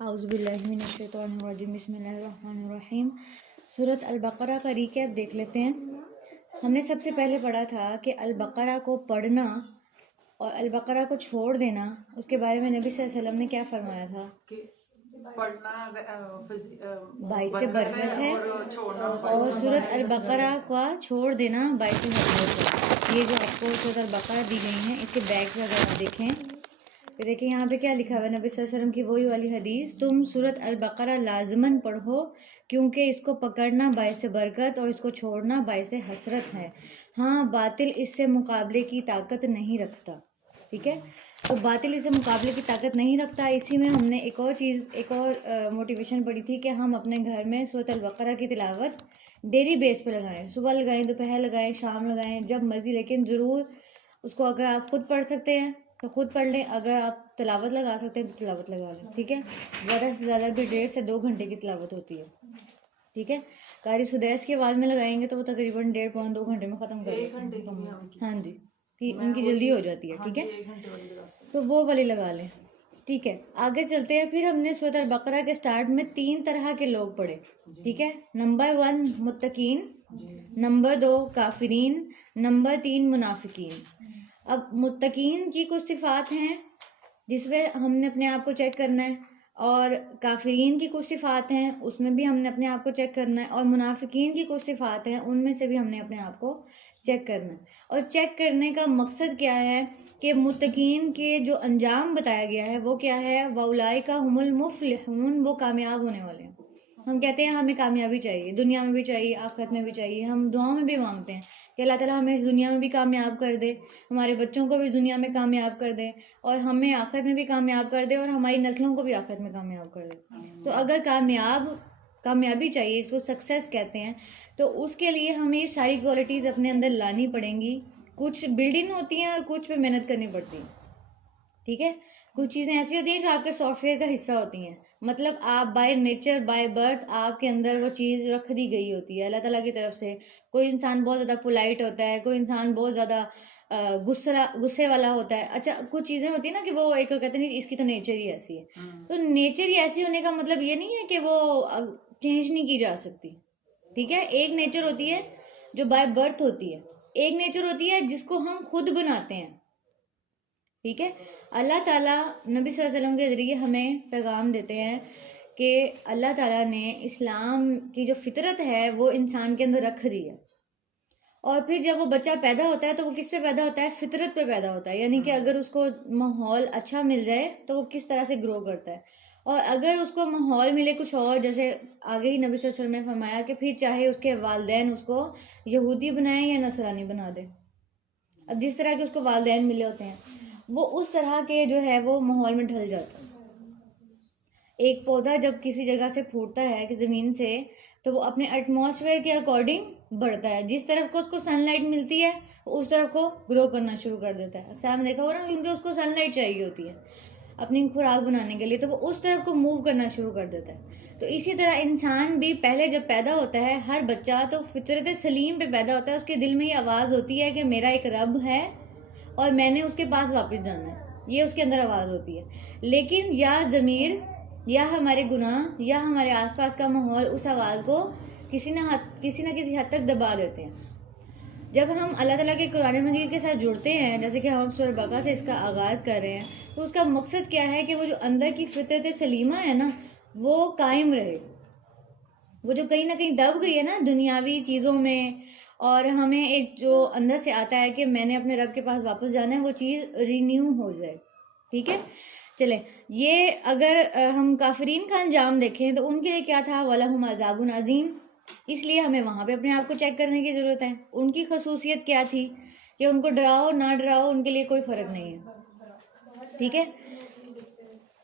اعوذ باللہ من الشیطان الرجیم، بسم اللہ الرحمن الرحیم۔ سورۃ البقرہ کا ریکیپ دیکھ لیتے ہیں۔ ہم نے سب سے پہلے پڑھا تھا کہ البقرہ کو پڑھنا اور البقرہ کو چھوڑ دینا، اس کے بارے میں نبی صلی اللہ علیہ وسلم نے کیا فرمایا تھا کہ پڑھنا باعث برکت ہے اور سورۃ البقرہ کا چھوڑ دینا باعث حسرت ہے۔ یہ جو آپ کو سورۃ البقرہ دی گئی ہیں، اس کے بیک سے اگر آپ دیکھیں تو دیکھیں یہاں پہ کیا لکھا ہوا ہے، نبی صلی اللہ علیہ وسلم کی وہی والی حدیث، تم سورۃ البقرہ لازماً پڑھو کیونکہ اس کو پکڑنا باعث برکت اور اس کو چھوڑنا باعث حسرت ہے۔ ہاں، باطل اس سے مقابلے کی طاقت نہیں رکھتا، ٹھیک ہے؟ تو باطل اس سے مقابلے کی طاقت نہیں رکھتا۔ اسی میں ہم نے ایک اور موٹیویشن پڑھی تھی کہ ہم اپنے گھر میں سورۃ البقرہ کی تلاوت ڈیلی بیس پہ لگائیں، صبح لگائیں، دوپہر لگائیں، شام لگائیں، جب مرضی، لیکن ضرور اس کو اگر آپ خود پڑھ سکتے ہیں تو خود پڑھ لیں، اگر آپ تلاوت لگا سکتے ہیں تو تلاوت لگا لیں، ٹھیک ہے؟ زیادہ سے زیادہ بھی 1.5 سے 2 گھنٹے کی تلاوت ہوتی ہے، ٹھیک ہے؟ قاری سدیس کی آواز میں لگائیں گے تو وہ تقریباً 1.5 پونے 2 گھنٹے میں ختم کر لیں، ہاں جی، ان کی جلدی ہو جاتی ہے، ٹھیک ہے؟ تو وہ والی لگا لیں، ٹھیک ہے؟ آگے چلتے ہیں۔ پھر ہم نے سورۃ البقرہ کے سٹارٹ میں 3 طرح کے لوگ پڑھے، ٹھیک ہے؟ نمبر 1 متقین، نمبر 2 کافرین، نمبر 3 منافقین۔ اب متقین کی کچھ صفات ہیں جس میں ہم نے اپنے آپ کو چیک کرنا ہے، اور کافرین کی کچھ صفات ہیں اس میں بھی ہم نے اپنے آپ کو چیک کرنا ہے، اور منافقین کی کچھ صفات ہیں ان میں سے بھی ہم نے اپنے آپ کو چیک کرنا ہے۔ اور چیک کرنے کا مقصد کیا ہے کہ متقین کے جو انجام بتایا گیا ہے وہ کیا ہے، وَأُولَٰئِکَ هُمُ الْمُفْلِحُونَ، وہ کامیاب ہونے والے ہیں۔ ہم کہتے ہیں ہمیں کامیابی چاہیے، دنیا میں بھی چاہیے، آخرت میں بھی چاہیے، ہم دعاؤں میں بھی مانگتے ہیں کہ اللہ تعالیٰ ہمیں اس دنیا میں بھی کامیاب کر دے، ہمارے بچوں کو بھی دنیا میں کامیاب کر دے، اور ہمیں آخرت میں بھی کامیاب کر دے، اور ہماری نسلوں کو بھی آخرت میں کامیاب کر دے۔ تو اگر کامیابی چاہیے، اس کو سکسیس کہتے ہیں، تو اس کے لیے ہمیں یہ ساری کوالٹیز اپنے اندر لانی پڑیں گی۔ کچھ بلڈ ان ہوتی ہیں اور کچھ پہ محنت کرنی پڑتی ہے، ٹھیک ہے؟ کچھ چیزیں ایسی ہوتی ہیں جو آپ کے سافٹ ویئر کا حصہ ہوتی ہیں، مطلب آپ بائی نیچر، بائی برتھ، آپ کے اندر وہ چیز رکھ دی گئی ہوتی ہے اللہ تعالیٰ کی طرف سے۔ کوئی انسان بہت زیادہ پولائٹ ہوتا ہے، کوئی انسان بہت زیادہ غصے والا ہوتا ہے۔ اچھا، کچھ چیزیں ہوتی ہیں نا کہ وہ ایک کہتے ہیں اس کی تو نیچر ہی ایسی ہے، تو نیچر ہی ایسی ہونے کا مطلب یہ نہیں ہے کہ وہ چینج نہیں کی جا سکتی، ٹھیک ہے؟ ایک نیچر ہوتی ہے جو بائی برتھ ہوتی ہے، ایک نیچر ہوتی ہے جس کو ہم خود بناتے ہیں، ٹھیک ہے؟ اللہ تعالیٰ نبی صلی اللہ علیہ وسلم کے ذریعے ہمیں پیغام دیتے ہیں کہ اللہ تعالیٰ نے اسلام کی جو فطرت ہے وہ انسان کے اندر رکھ دی ہے، اور پھر جب وہ بچہ پیدا ہوتا ہے تو وہ کس پہ پیدا ہوتا ہے، فطرت پہ پیدا ہوتا ہے، یعنی کہ اگر اس کو ماحول اچھا مل جائے تو وہ کس طرح سے گرو کرتا ہے، اور اگر اس کو ماحول ملے کچھ اور، جیسے آگے ہی نبی صلی اللہ علیہ وسلم نے فرمایا کہ پھر چاہے اس کے والدین اس کو یہودی بنائیں یا نصرانی بنا دیں، اب جس طرح کے اس کو والدین ملے ہوتے ہیں وہ اس طرح کے جو ہے وہ ماحول میں ڈھل جاتا ہے۔ ایک پودا جب کسی جگہ سے پھوٹتا ہے کہ زمین سے، تو وہ اپنے ایٹماسفیئر کے اکارڈنگ بڑھتا ہے، جس طرف کو اس کو سن لائٹ ملتی ہے اس طرف کو گرو کرنا شروع کر دیتا ہے۔ اکثر ہم نے دیکھا ہوگا نا، کیونکہ اس کو سن لائٹ چاہیے ہوتی ہے اپنی خوراک بنانے کے لیے، تو وہ اس طرف کو موو کرنا شروع کر دیتا ہے۔ تو اسی طرح انسان بھی پہلے جب پیدا ہوتا ہے، ہر بچہ تو فطرت سلیم پہ پیدا ہوتا ہے، اس کے دل میں یہ آواز ہوتی ہے کہ میرا ایک رب ہے اور میں نے اس کے پاس واپس جانا ہے، یہ اس کے اندر آواز ہوتی ہے۔ لیکن یا ضمیر یا ہمارے گناہ یا ہمارے آس پاس کا ماحول اس آواز کو کسی نہ کسی حد تک دبا دیتے ہیں۔ جب ہم اللہ تعالیٰ کے قرآن مجید کے ساتھ جڑتے ہیں، جیسے کہ ہم سورۃ بقرہ سے اس کا آغاز کر رہے ہیں، تو اس کا مقصد کیا ہے کہ وہ جو اندر کی فطرت سلیمہ ہے نا وہ قائم رہے، وہ جو کہیں نہ کہیں دب گئی ہے نا دنیاوی چیزوں میں، اور ہمیں ایک جو اندر سے آتا ہے کہ میں نے اپنے رب کے پاس واپس جانا ہے، وہ چیز رینیو ہو جائے، ٹھیک ہے؟ چلیں، یہ اگر ہم کافرین کا انجام دیکھیں تو ان کے لیے کیا تھا، وَلَهُمْ عَذَابٌ عَظِيمٌ، اس لیے ہمیں وہاں پہ اپنے آپ کو چیک کرنے کی ضرورت ہے۔ ان کی خصوصیت کیا تھی کہ ان کو ڈراؤ نہ ڈراؤ ان کے لیے کوئی فرق نہیں ہے، ٹھیک ہے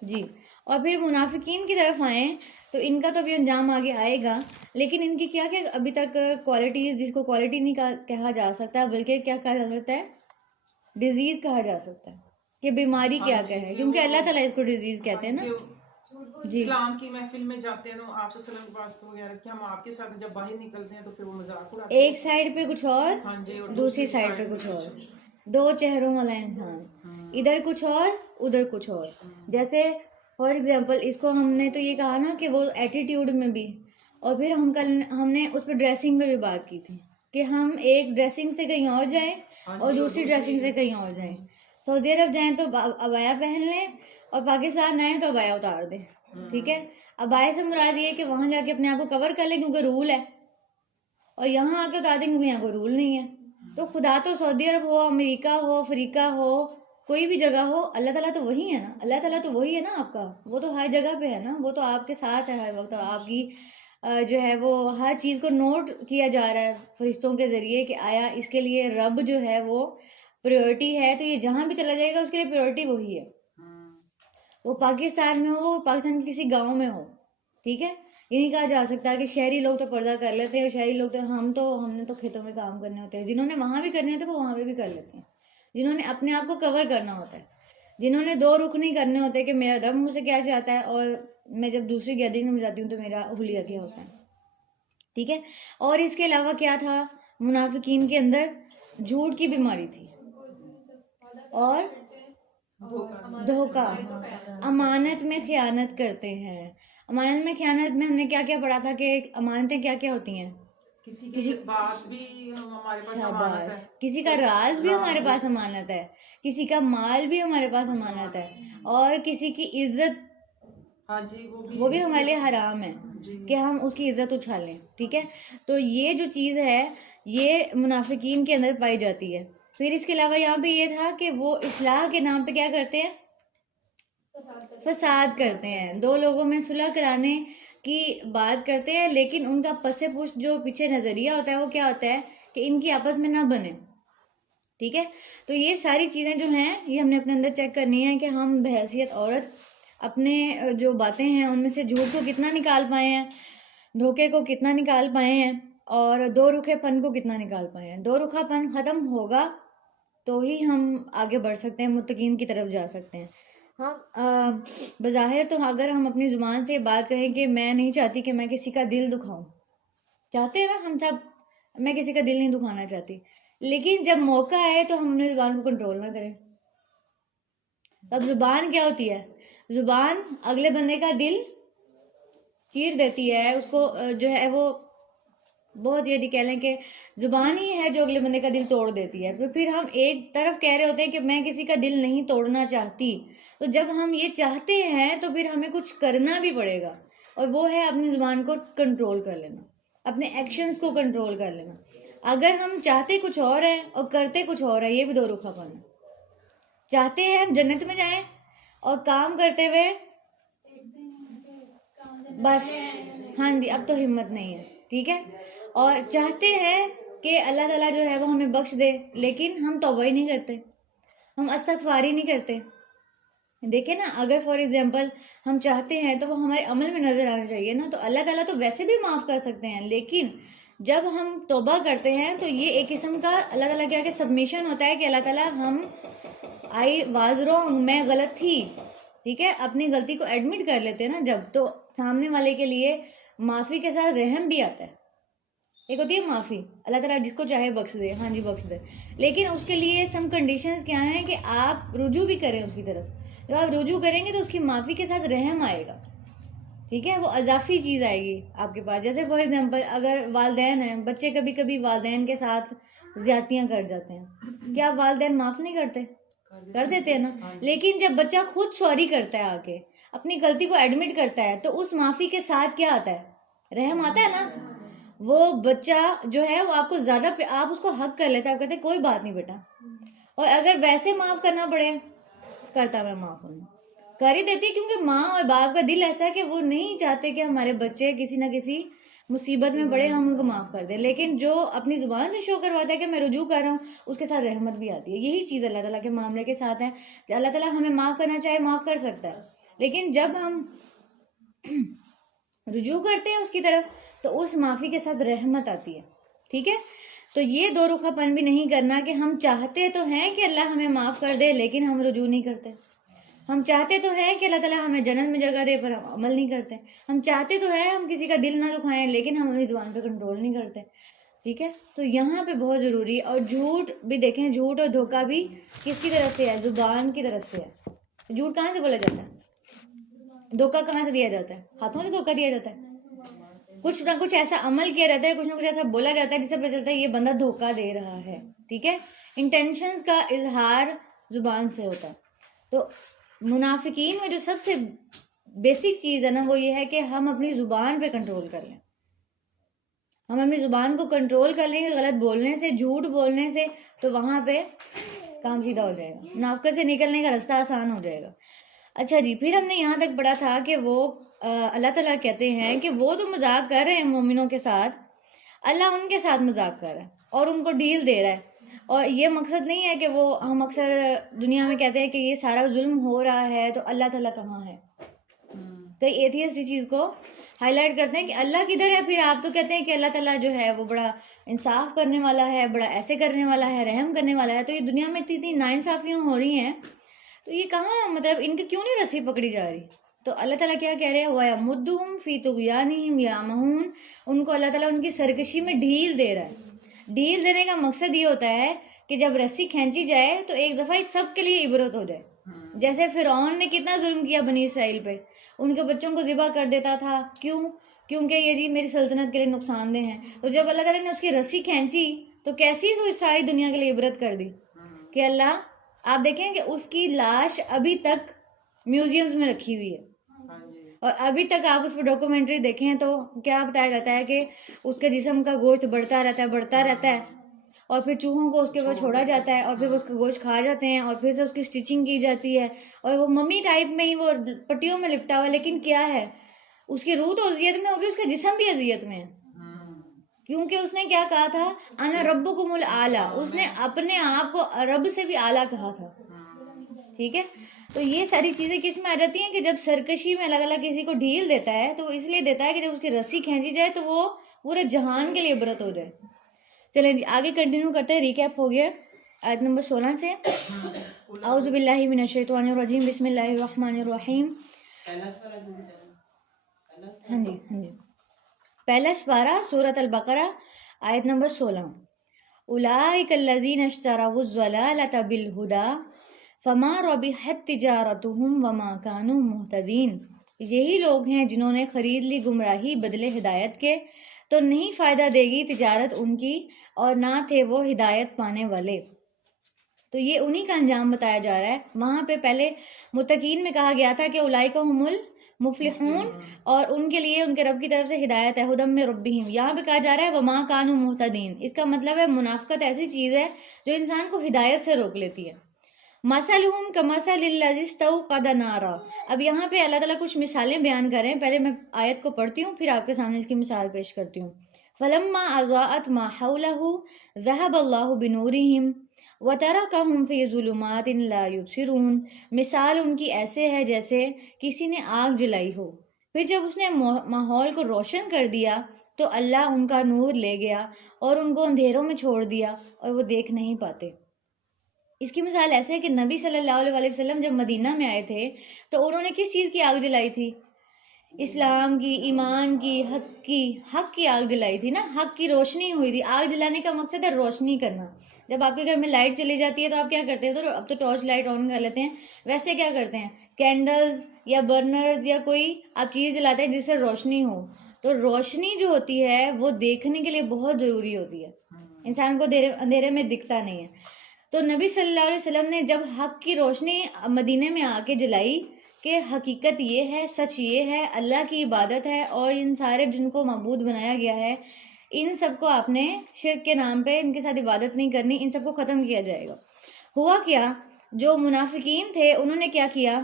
جی؟ اور پھر منافقین کی طرف آئیں تو ان کا تو بھی انجام آگے آئے گا، لیکن ان کی کیا کہ ابھی تک کوالٹیز، جس کو کوالٹی نہیں کہا جا سکتا بلکہ کیا کہا جا سکتا ہے، ڈیزیز کہا جا سکتا ہے، کہ بیماری کیا ہے، کیونکہ اللہ تعالیٰ اس کو ڈیزیز کہتے ہیں نا جی۔ اسلام کی محفل میں جاتے ہیں تو آپ صلی اللہ علیہ وسلم کے پاس تو وغیرہ کہ ہم آپ کے ساتھ جب باہر نکلتے ہیں تو پھر وہ مذاق اڑاتے ہیں، ایک سائڈ پہ کچھ اور دوسری سائڈ پہ کچھ اور، دو چہروں والا انسان، ادھر کچھ اور ادھر کچھ اور۔ جیسے فار ایگزامپل اس کو ہم نے تو یہ کہا نا کہ وہ ایٹیٹیوڈ میں بھی، اور پھر ہم نے اس پہ ڈریسنگ پہ بھی بات کی تھی کہ ہم ایک ڈریسنگ سے کہیں اور جائیں اور دوسری ڈریسنگ سے کہیں اور جائیں. سعودی عرب جائیں تو ابایا پہن لیں اور پاکستان آئیں تو ابایا اتار دیں. ٹھیک ہے، ابایا سے مراد یہ ہے کہ وہاں جا کے اپنے آپ کو کور کر لیں کیونکہ رول ہے، اور یہاں آ کے اتار دیں کیونکہ یہاں کوئی رول نہیں ہے. تو خدا تو سعودی عرب ہو، امریکہ ہو، افریقہ ہو، کوئی بھی جگہ ہو، اللہ تعالیٰ تو وہی ہے نا. اللہ تعالیٰ تو وہی ہے نا آپ کا، وہ تو ہر جگہ پہ ہے نا، وہ تو آپ کے ساتھ ہے ہر وقت. آپ کی جو ہے وہ ہر چیز کو نوٹ کیا جا رہا ہے فرشتوں کے ذریعے کہ آیا اس کے لیے رب جو ہے وہ پریورٹی ہے، تو یہ جہاں بھی چلا جائے گا اس کے لیے پریورٹی وہی ہے. وہ پاکستان میں ہو، وہ پاکستان کے کسی گاؤں میں ہو. ٹھیک ہے، یہ نہیں کہا جا سکتا کہ شہری لوگ تو پردہ کر لیتے ہیں، شہری لوگ تو ہم نے تو کھیتوں میں کام کرنے ہوتے ہیں. جنہوں نے وہاں بھی کرنے ہوتے ہیں وہ وہاں پہ بھی کر لیتے ہیں. جنہوں نے اپنے آپ کو کور کرنا ہوتا ہے، جنہوں نے دو رخ نہیں کرنے ہوتے کہ میرا رب مجھ سے کیا چاہتا ہے اور میں جب دوسری گیدرنگ میں جاتی ہوں تو میرا حلیہ کیا ہوتا ہے. ٹھیک ہے، اور اس کے علاوہ کیا تھا، منافقین کے اندر جھوٹ کی بیماری تھی اور دھوکہ، امانت میں خیانت کرتے ہیں. امانت میں خیانت میں ہم نے کیا کیا پڑھا تھا کہ امانتیں کیا کیا ہوتی ہیں؟ کسی بات بھی ہمارے پاس امانت ہے، کسی کا راز بھی ہمارے پاس امانت ہے، کسی کا مال بھی ہمارے پاس امانت ہے، اور کسی کی عزت وہ بھی ہمارے لیے حرام ہے کہ ہم اس کی عزت اچھالیں. ٹھیک ہے، تو یہ جو چیز ہے یہ منافقین کے اندر پائی جاتی ہے. پھر اس کے علاوہ یہاں پہ یہ تھا کہ وہ اصلاح کے نام پہ کیا کرتے ہیں؟ فساد کرتے ہیں. دو لوگوں میں صلح کرانے کی بات کرتے ہیں، لیکن ان کا پس پشت جو پیچھے نظریہ ہوتا ہے وہ کیا ہوتا ہے کہ ان کی آپس میں نہ بنے. ٹھیک ہے، تو یہ ساری چیزیں جو ہیں یہ ہم نے اپنے اندر چیک کرنی ہے کہ ہم بحیثیت عورت اپنے جو باتیں ہیں ان میں سے جھوٹ کو کتنا نکال پائے ہیں، دھوکے کو کتنا نکال پائے ہیں، اور دو رخے پن کو کتنا نکال پائے ہیں. دو رخا پن ختم ہوگا تو ہی ہم آگے بڑھ سکتے ہیں، متقین کی طرف جا سکتے ہیں. ہاں، بظاہر تو اگر ہم اپنی زبان سے بات کہیں کہ میں نہیں چاہتی کہ میں کسی کا دل دکھاؤں، چاہتے ہیں نا ہم سب، میں کسی کا دل نہیں دکھانا چاہتی، لیکن جب موقع آئے تو ہم اپنی زبان کو کنٹرول نہ کریں. تب زبان کیا ہوتی ہے؟ زبان اگلے بندے کا دل چیر دیتی ہے، اس کو جو ہے وہ بہت یہ کہہ لیں کہ زبان ہی ہے جو اگلے بندے کا دل توڑ دیتی ہے. پھر ہم ایک طرف کہہ رہے ہوتے ہیں کہ میں کسی کا دل نہیں توڑنا چاہتی، تو جب ہم یہ چاہتے ہیں تو پھر ہمیں کچھ کرنا بھی پڑے گا، اور وہ ہے اپنی زبان کو کنٹرول کر لینا، اپنے ایکشنز کو کنٹرول کر لینا. اگر ہم چاہتے کچھ اور ہیں اور کرتے کچھ اور ہے، یہ بھی دو رخا پن ہے. چاہتے ہیں ہم جنت میں جائیں اور کام کرتے ہوئے بس ہاں جی اب تو ہمت نہیں ہے. ٹھیک ہے، اور چاہتے ہیں کہ اللہ تعالیٰ جو ہے وہ ہمیں بخش دے، لیکن ہم توبہ ہی نہیں کرتے، ہم استغفار ہی نہیں کرتے. دیکھیں نا، اگر فار ایگزامپل ہم چاہتے ہیں تو وہ ہمارے عمل میں نظر آنا چاہیے نا. تو اللہ تعالیٰ تو ویسے بھی معاف کر سکتے ہیں، لیکن جب ہم توبہ کرتے ہیں تو یہ ایک قسم کا اللہ تعالیٰ کے آگے سبمیشن ہوتا ہے کہ اللہ تعالیٰ ہم آئی واز رانگ، میں غلط تھی. ٹھیک ہے، اپنی غلطی کو ایڈمٹ کر لیتے ہیں نا جب، تو سامنے والے کے لیے معافی کے ساتھ رحم بھی آتا ہے. ایک ہوتی ہے معافی، اللہ تعالیٰ جس کو چاہے بخش دے، ہاں جی بخش دے، لیکن اس کے لیے سم کنڈیشنز کیا ہیں کہ آپ رجوع بھی کریں اس کی طرف. جب آپ رجوع کریں گے تو اس کی معافی کے ساتھ رحم آئے گا. ٹھیک ہے، وہ اضافی چیز آئے گی آپ کے پاس. جیسے فار ایگزامپل اگر والدین ہیں، بچے کبھی کبھی والدین کے ساتھ زیادتیاں کر جاتے ہیں، کیا والدین معاف نہیں کرتے؟ کر دیتے ہیں نا. لیکن جب بچہ خود سوری کرتا ہے، آ کے اپنی غلطی کو ایڈمٹ کرتا ہے، تو اس معافی کے ساتھ کیا آتا ہے؟ رحم آتا ہے نا. وہ بچہ جو ہے وہ آپ کو زیادہ آپ اس کو حق کر لیتا ہے، آپ کہتے ہیں کوئی بات نہیں بیٹا، اور اگر ویسے معاف کرنا پڑے کرتا میں معاف ہوں کر ہی دیتی، کیونکہ ماں اور باپ کا دل ایسا ہے کہ وہ نہیں چاہتے کہ ہمارے بچے کسی نہ کسی مصیبت میں پڑے، ہم ان کو معاف کر دیں. لیکن جو اپنی زبان سے شو کرواتا ہے کہ میں رجوع کر رہا ہوں، اس کے ساتھ رحمت بھی آتی ہے. یہی چیز اللہ تعالیٰ کے معاملے کے ساتھ ہے کہ اللہ تعالیٰ ہمیں معاف کرنا چاہے معاف کر سکتا ہے، لیکن جب ہم رجوع کرتے ہیں اس کی طرف تو اس معافی کے ساتھ رحمت آتی ہے. ٹھیک ہے، تو یہ دو رخا پن بھی نہیں کرنا کہ ہم چاہتے تو ہیں کہ اللہ ہمیں معاف کر دے لیکن ہم رجوع نہیں کرتے. ہم چاہتے تو ہیں کہ اللہ تعالیٰ ہمیں جنت میں جگہ دے پر ہم عمل نہیں کرتے. ہم چاہتے تو ہیں ہم کسی کا دل نہ دکھائیں لیکن ہم اپنی زبان پہ کنٹرول نہیں کرتے. ٹھیک ہے، تو یہاں پہ بہت ضروری ہے. اور جھوٹ بھی دیکھیں، جھوٹ اور دھوکہ بھی کس کی طرف سے ہے؟ زبان کی طرف سے ہے. جھوٹ کہاں سے بولا جاتا ہے؟ دھوکہ کہاں سے دیا جاتا ہے؟ ہاتھوں سے دھوکہ دیا جاتا ہے. کچھ نہ کچھ ایسا عمل کیا جاتا ہے, کچھ نہ کچھ ایسا بولا جاتا ہے جس سے پتہ چلتا ہے یہ بندہ دھوکہ دے رہا ہے. ٹھیک ہے, انٹینشنز کا اظہار زبان سے ہوتا ہے. تو منافقین میں جو سب سے بیسک چیز ہے نا وہ یہ ہے کہ ہم اپنی زبان پہ کنٹرول کر لیں. ہم اپنی زبان کو کنٹرول کر لیں گے غلط بولنے سے, جھوٹ بولنے سے, تو وہاں پہ کام سیدھا ہو جائے گا, منافقت سے نکلنے کا راستہ آسان ہو جائے گا. اچھا جی, پھر ہم نے یہاں تک پڑھا تھا کہ وہ اللہ تعالیٰ کہتے ہیں کہ وہ تو مذاق کر رہے ہیں مومنوں کے ساتھ, اللہ ان کے ساتھ مذاق کر رہا ہے اور ان کو ڈیل دے رہا ہے. اور یہ مقصد نہیں ہے کہ وہ ہم اکثر دنیا میں کہتے ہیں کہ یہ سارا ظلم ہو رہا ہے تو اللہ تعالیٰ کہاں ہے. کئی ایتھیسٹ اس چیز کو ہائی لائٹ کرتے ہیں کہ اللہ کدھر ہے, پھر آپ تو کہتے ہیں کہ اللہ تعالیٰ جو ہے وہ بڑا انصاف کرنے والا ہے, بڑا ایسے کرنے والا ہے, رحم کرنے والا ہے. تو یہ دنیا میں اتنی ناانصافیاں ہو رہی ہیں تو یہ کہاں, مطلب ان کی کیوں نہیں رسی پکڑی جا رہی؟ تو اللہ تعالیٰ کیا کہہ رہے ہیں, وَيَمُدُّهُمْ فِي طُغْيَانِهِمْ يَعْمَهُونَ, ان کو اللہ تعالیٰ ان کی سرکشی میں ڈھیل دے رہا ہے. ڈھیل دینے کا مقصد یہ ہوتا ہے کہ جب رسی کھینچی جائے تو ایک دفعہ سب کے لیے عبرت ہو جائے. جیسے فرعون نے کتنا ظلم کیا بنی اسرائیل پہ, ان کے بچوں کو ذبح کر دیتا تھا. کیوں؟ کیونکہ یہ جی میری سلطنت کے لیے نقصان دہ ہیں. تو جب اللہ تعالیٰ نے اس کی رسی کھینچی تو کیسی اس ساری دنیا کے لیے عبرت کر دی کہ اللہ, آپ دیکھیں کہ اس کی لاش ابھی تک میوزیمز میں رکھی ہوئی ہے, اور ابھی تک آپ اس پہ ڈاکومنٹری دیکھیں تو کیا بتایا جاتا ہے کہ اس کے جسم کا گوشت بڑھتا رہتا ہے, اور پھر چوہوں کو اس کے بعد چھوڑا جاتا ہے, اور پھر اس کا گوشت کھا جاتے ہیں, اور پھر سے اس کی سٹیچنگ کی جاتی ہے, اور وہ ممی ٹائپ میں ہی وہ پٹیوں میں لپٹا ہوا, لیکن کیا ہے اس کی روح تو اذیت میں ہوگی, اس کا جسم بھی اذیت میں ہے. کیونکہ اس نے کیا کہا تھا, انا ربکم الاعلی, اس نے اپنے آپ کو رب سے بھی اعلیٰ کہا تھا. ٹھیک ہے, تو یہ ساری چیزیں کس میں آ جاتی ہیں کہ جب سرکشی میں اللہ تعالیٰ کسی کو ڈھیل دیتا ہے تو وہ اس لیے دیتا ہے کہ جب اس کی رسی کھینچی جائے تو وہ پورے جہان کے لیے عبرت ہو جائے. چلیں جی آگے کنٹینیو کرتے ہیں, ریکیپ ہو گیا آیت نمبر 16 سے. اعوذ باللہ من الشیطان الرجیم, بسم اللہ الرحمن الرحیم. ہاں جی پہلا سپارہ سورۃ البقرہ آیت نمبر 16. اولئک الذین اشتروا الضلالۃ بالہدی فما ربحت تجارتهم وما كانوا مہتدین. یہی لوگ ہیں جنہوں نے خرید لی گمراہی بدلے ہدایت کے, تو نہیں فائدہ دے گی تجارت ان کی, اور نہ تھے وہ ہدایت پانے والے. تو یہ انہی کا انجام بتایا جا رہا ہے. وہاں پہ پہلے متقین میں کہا گیا تھا کہ اولئک هم المفلحون, اور ان کے لیے ان کے رب کی طرف سے ہدایت ہے, ہدی من ربہم. یہاں پہ کہا جا رہا ہے وما كانوا مہتدین. اس کا مطلب ہے منافقت ایسی چیز ہے جو انسان کو ہدایت سے روک لیتی ہے. مثلہم کمثل الذی استوقد نارا. اب یہاں پہ اللہ تعالیٰ کچھ مثالیں بیان کر رہے ہیں. پہلے میں آیت کو پڑھتی ہوں, پھر آپ کے سامنے اس کی مثال پیش کرتی ہوں. فلما اضاءت ما حولہ ذهب اللہ بنورہم وترکہم فی ظلمات لا یبصرون. مثال ان کی ایسے ہے جیسے کسی نے آگ جلائی ہو, پھر جب اس نے ماحول کو روشن کر دیا تو اللہ ان کا نور لے گیا اور ان کو اندھیروں میں چھوڑ دیا اور وہ دیکھ نہیں پاتے. اس کی مثال ایسے ہے کہ نبی صلی اللہ علیہ وسلم جب مدینہ میں آئے تھے تو انہوں نے کس چیز کی آگ جلائی تھی؟ اسلام کی, ایمان کی, حق کی آگ جلائی تھی نا. حق کی روشنی ہوئی تھی. آگ جلانے کا مقصد ہے روشنی کرنا. جب آپ کے گھر میں لائٹ چلی جاتی ہے تو آپ کیا کرتے ہیں؟ تو اب تو ٹارچ لائٹ آن کر لیتے ہیں. ویسے کیا کرتے ہیں؟ کینڈلز یا برنرز یا کوئی آپ چیز جلاتے ہیں جس سے روشنی ہو. تو روشنی جو ہوتی ہے وہ دیکھنے کے لیے بہت ضروری ہوتی ہے. انسان کو اندھیرے میں دکھتا نہیں ہے. تو نبی صلی اللہ علیہ وسلم نے جب حق کی روشنی مدینے میں آ کے جلائی کہ حقیقت یہ ہے, سچ یہ ہے, اللہ کی عبادت ہے, اور ان سارے جن کو معبود بنایا گیا ہے ان سب کو آپ نے شرک کے نام پہ ان کے ساتھ عبادت نہیں کرنی, ان سب کو ختم کیا جائے گا. ہوا کیا, جو منافقین تھے انہوں نے کیا کیا,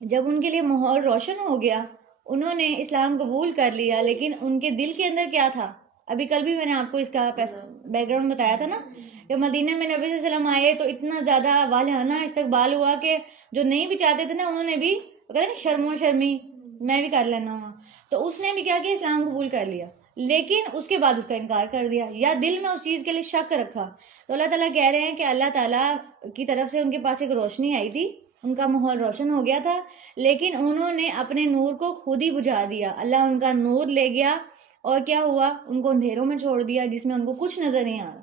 جب ان کے لیے ماحول روشن ہو گیا انہوں نے اسلام قبول کر لیا, لیکن ان کے دل کے اندر کیا تھا؟ ابھی کل بھی میں نے آپ کو اس کا بیک گراؤنڈ بتایا تھا نا, کہ مدینہ میں نبی صلی اللہ علیہ وسلم آئے تو اتنا زیادہ والہانہ استقبال ہوا کہ جو نہیں بھی چاہتے تھے نا انہوں نے بھی کہتے ہیں نا شرم و شرمی میں بھی کر لینا ہوں, تو اس نے بھی کیا اسلام قبول کر لیا, لیکن اس کے بعد اس کا انکار کر دیا یا دل میں اس چیز کے لیے شک رکھا. تو اللہ تعالیٰ کہہ رہے ہیں کہ اللہ تعالیٰ کی طرف سے ان کے پاس ایک روشنی آئی تھی, ان کا ماحول روشن ہو گیا تھا, لیکن انہوں نے اپنے نور کو خود ہی بجھا دیا. اللہ ان کا نور لے گیا اور کیا ہوا, ان کو اندھیروں میں چھوڑ دیا جس میں ان کو کچھ نظر نہیں آ رہا.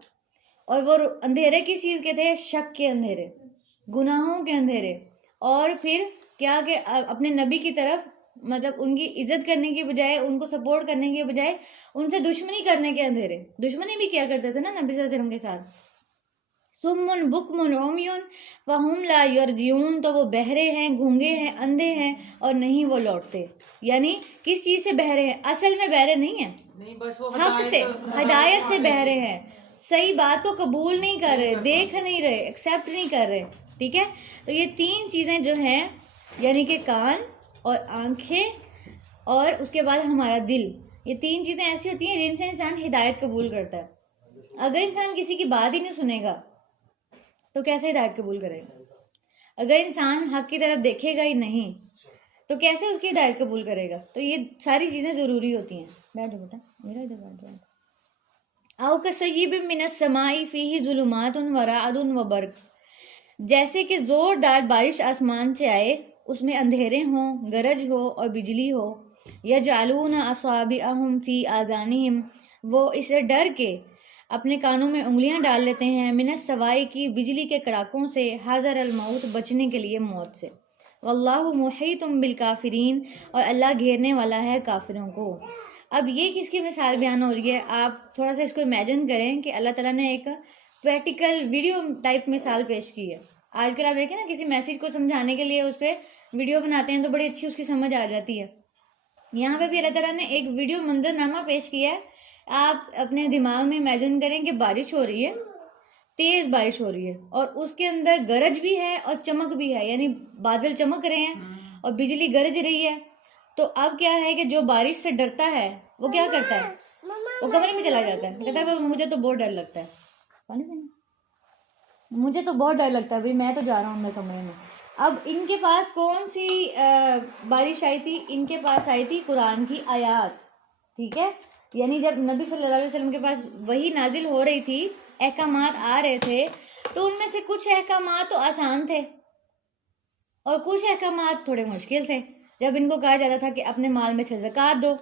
اور وہ اندھیرے کس چیز کے تھے؟ شک کے اندھیرے, گناہوں کے اندھیرے, اور پھر کیا کہ اپنے نبی کی طرف مطلب ان کی عزت کرنے کی بجائے, ان کو سپورٹ کرنے کی بجائے ان سے دشمنی کرنے کے اندھیرے. دشمنی بھی کیا کرتے تھے نا نبی صلی اللہ علیہ وسلم کے ساتھ. سمن بکمن عمیون فہم لا یرجعون, تو وہ بہرے ہیں, گونگے ہیں, اندھے ہیں اور نہیں وہ لوٹتے. یعنی کس چیز سے بہرے ہیں؟ اصل میں بہرے نہیں ہیں, نہیں بس وہ حق سے, ہدایت سے بہرے ہیں, صحیح بات کو قبول نہیں کر رہے, دیکھ نہیں رہے, ایکسیپٹ نہیں کر رہے. ٹھیک ہے, تو یہ 3 چیزیں جو ہیں یعنی کہ کان اور آنکھیں اور اس کے بعد ہمارا دل, یہ 3 چیزیں ایسی ہوتی ہیں جن سے انسان ہدایت قبول کرتا ہے. اگر انسان کسی کی بات ہی نہیں سنے گا تو کیسے ہدایت قبول کرے گا؟ اگر انسان حق کی طرف دیکھے گا ہی نہیں تو کیسے اس کی ہدایت قبول کرے گا؟ تو یہ ساری چیزیں ضروری ہوتی ہیں. بیٹھو بیٹا, میرا ادھر بیٹھ جاؤ. او کصیب من السماء فیہ ظلمات ورعد وبرق, جیسے کہ زوردار بارش آسمان سے آئے, اس میں اندھیرے ہوں, گرج ہو اور بجلی ہو. یجعلون اصابعہم فی آذانہم, وہ اسے ڈر کے اپنے کانوں میں انگلیاں ڈال لیتے ہیں, من السواء کی بجلی کے کڑاکوں سے, حذر الموت بچنے کے لیے موت سے. واللہ محیط بالکافرین, اور اللہ گھیرنے والا ہے کافروں کو. اب یہ کس کی مثال بیان ہو رہی ہے؟ آپ تھوڑا سا اس کو امیجن کریں کہ اللہ تعالیٰ نے ایک پریکٹیکل ویڈیو ٹائپ مثال پیش کی ہے. آج کل آپ دیکھیں نا کسی میسیج کو سمجھانے کے لیے اس پہ ویڈیو بناتے ہیں تو بڑی اچھی اس کی سمجھ آ جاتی ہے. یہاں پہ بھی اللہ تعالیٰ نے ایک ویڈیو منظر نامہ پیش کیا ہے. آپ اپنے دماغ میں امیجن کریں کہ بارش ہو رہی ہے, تیز بارش ہو رہی ہے, اور اس کے اندر گرج بھی ہے اور چمک بھی ہے, یعنی بادل چمک رہے ہیں اور بجلی گرج رہی ہے. تو اب کیا ہے کہ جو بارش سے ڈرتا ہے وہ کیا کرتا ہے؟ وہ کمرے میں چلا جاتا ہے, کہتا ہے مجھے تو بہت ڈر لگتا ہے, مجھے تو بہت ڈر لگتا ہے بھائی, میں تو جا رہا ہوں اندر کمرے میں. اب ان کے پاس کون سی بارش آئی تھی؟ ان کے پاس آئی تھی قرآن کی آیات. ٹھیک ہے, یعنی جب نبی صلی اللہ علیہ وسلم کے پاس وحی نازل ہو رہی تھی, احکامات آ رہے تھے, تو ان میں سے کچھ احکامات تو آسان تھے اور کچھ احکامات تھوڑے مشکل تھے. جب ان کو کہا جاتا تھا کہ اپنے مال میں سے زکوٰۃ دو,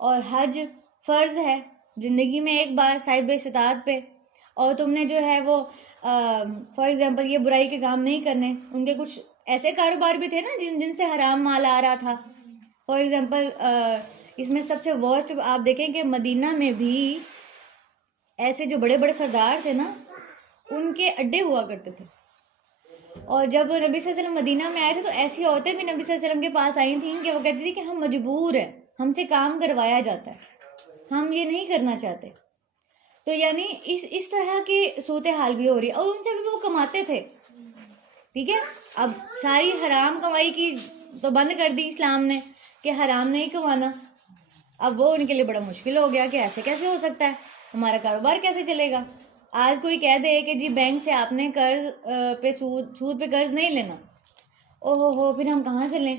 اور حج فرض ہے زندگی میں ایک بار صاحب استطاعت پہ, اور تم نے جو ہے وہ فار ایگزامپل یہ برائی کے کام نہیں کرنے. ان کے کچھ ایسے کاروبار بھی تھے نا جن سے حرام مال آ رہا تھا. فار ایگزامپل اس میں سب سے ورسٹ آپ دیکھیں کہ مدینہ میں بھی ایسے جو بڑے بڑے سردار تھے نا, ان کے اڈے ہوا کرتے تھے. اور جب نبی صلی اللہ علیہ وسلم مدینہ میں آئے تھے تو ایسی عورتیں بھی نبی صلی اللہ علیہ وسلم کے پاس آئی تھیں کہ وہ کہتی تھی کہ ہم مجبور ہیں, ہم سے کام کروایا جاتا ہے, ہم یہ نہیں کرنا چاہتے. تو یعنی اس طرح کی صورتحال بھی ہو رہی ہے, اور ان سے بھی وہ کماتے تھے. ٹھیک ہے, اب ساری حرام کمائی کی تو بند کر دی اسلام نے کہ حرام نہیں کمانا. اب وہ ان کے لیے بڑا مشکل ہو گیا کہ ایسے کیسے ہو سکتا ہے, ہمارا کاروبار کیسے چلے گا. آج کوئی کہہ دے کہ جی بینک سے آپ نے قرض پہ سود پہ قرض نہیں لینا, او ہو پھر ہم کہاں سے لیں,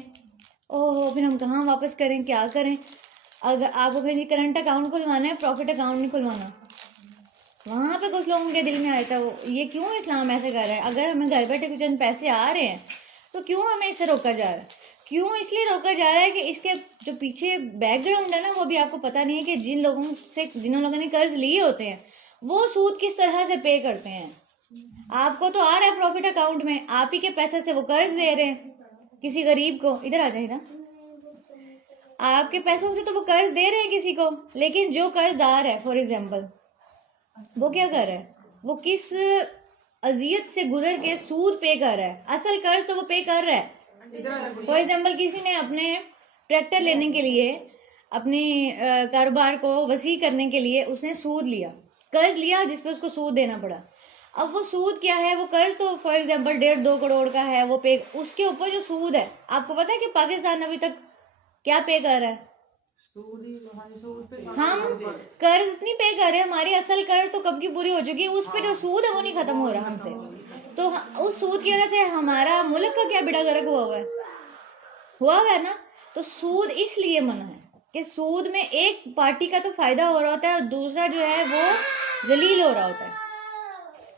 او ہو پھر ہم کہاں واپس کریں, کیا کریں. اگر آپ کو کہیں کرنٹ اکاؤنٹ کھلوانا ہے, پروفٹ اکاؤنٹ نہیں کھلوانا, وہاں پہ کچھ لوگوں کے دل میں آیا تھا یہ کیوں اسلام ایسے کر رہا ہے. اگر ہمیں گھر بیٹھے کچھ چند پیسے آ رہے ہیں تو کیوں ہمیں اس سے روکا جا رہا ہے؟ کیوں اس لیے روکا جا رہا ہے کہ اس کے جو پیچھے بیک گراؤنڈ ہے نا وہ بھی آپ کو پتہ نہیں ہے کہ جن لوگوں نے قرض لیے ہوتے ہیں وہ سود کس طرح سے پے کرتے ہیں. آپ کو تو آ رہا ہے پروفٹ اکاؤنٹ میں, آپ ہی کے پیسے سے وہ قرض دے رہے ہیں کسی غریب کو. ادھر آ جائے نا, آپ کے پیسوں سے تو وہ قرض دے رہے ہیں کسی کو, لیکن جو قرض دار ہے فار ایگزامپل وہ کیا کر رہا ہے, وہ کس اذیت سے گزر کے سود پے کر رہا ہے. اصل قرض تو وہ پے کر رہا ہے. فار ایگزامپل کسی نے اپنے ٹریکٹر لینے کے لیے, اپنی کاروبار کو وسیع کرنے کے لیے اس نے سود لیا, قرض لیا جس پہ اس کو سود دینا پڑا. اب وہ سود کیا ہے, وہ قرض تو فار ایگزامپل 1.5-2 کروڑ کا ہے, وہ پے, اس کے اوپر جو سود ہے, آپ کو پتا ہے کہ پاکستان ابھی تک کیا پے کر رہا ہے؟ ہم قرض نہیں پے کر رہے, ہماری اصل قرض تو کب کی پوری ہو چکی ہے, اس پہ جو سود ہے وہ نہیں ختم ہو رہا ہم سے. تو اس سود کی وجہ سے ہمارا ملک کا کیا بیڑا غرق ہوا ہے نا. تو سود اس لیے منع ہے کہ سود میں ایک پارٹی کا تو فائدہ ہو رہا ہوتا ہے اور دوسرا جو ہے وہ ذلیل ہو رہا ہوتا ہے.